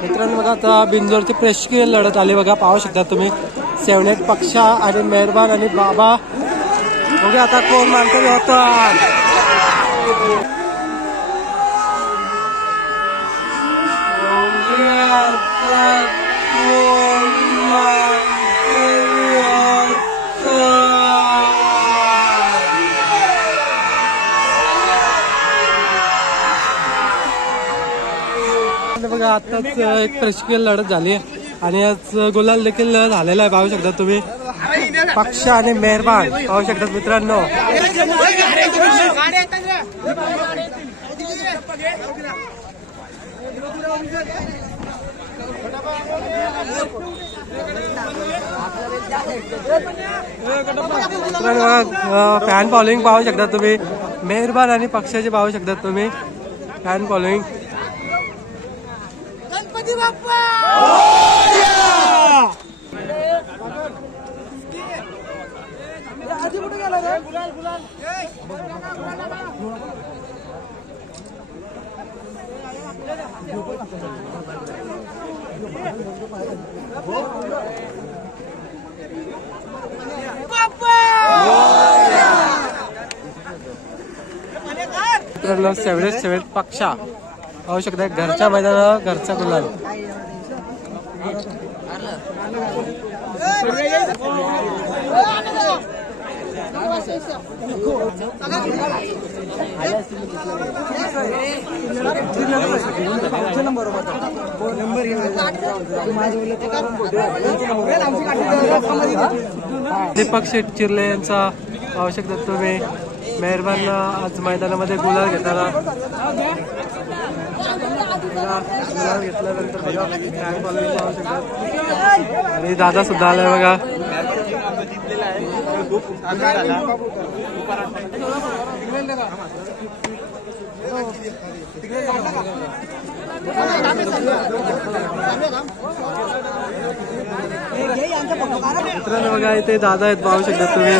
मित्रांनो बघा आता बिंजोरची प्रेक्षणीय लढत आली बघा, पाहू शकता तुम्ही. सेवनेट पक्षा आणि मेहरबान आणि बाबा बघा आता कोण मानकरी होतात. बघा आताच एक प्रेक्षणीय लढत झाली आणि आज गुलाल देखील झालेला आहे, पाहू शकता तुम्ही. पक्ष आणि मेहरबान पाहू शकतात मित्रांनो. फॅन फॉलोइंग पाहू शकता तुम्ही. मेहरबान आणि पक्षाचे पाहू शकता तुम्ही फॅन फॉलोइंग. गणपती बाप्पा आधी कुठे गेला रे? गुलाल गुलाल सेवनेट पक्षा पाहू शकता. घरच्या मैदानावर घरचा गुलाल. दीपक शेठ चिर्ले यांचा पाहू शकता तुम्ही. मेहरबान आज मैदानामध्ये गुलाल घेताना गुलाल घेतल्यानंतर बघा फॅन फॉलोइंग पाहू शकतात. आणि दादा सुद्धा आलाय बघा. मित्रांनो बघा इथे दादा आहेत, पाहू शकतात तुम्ही.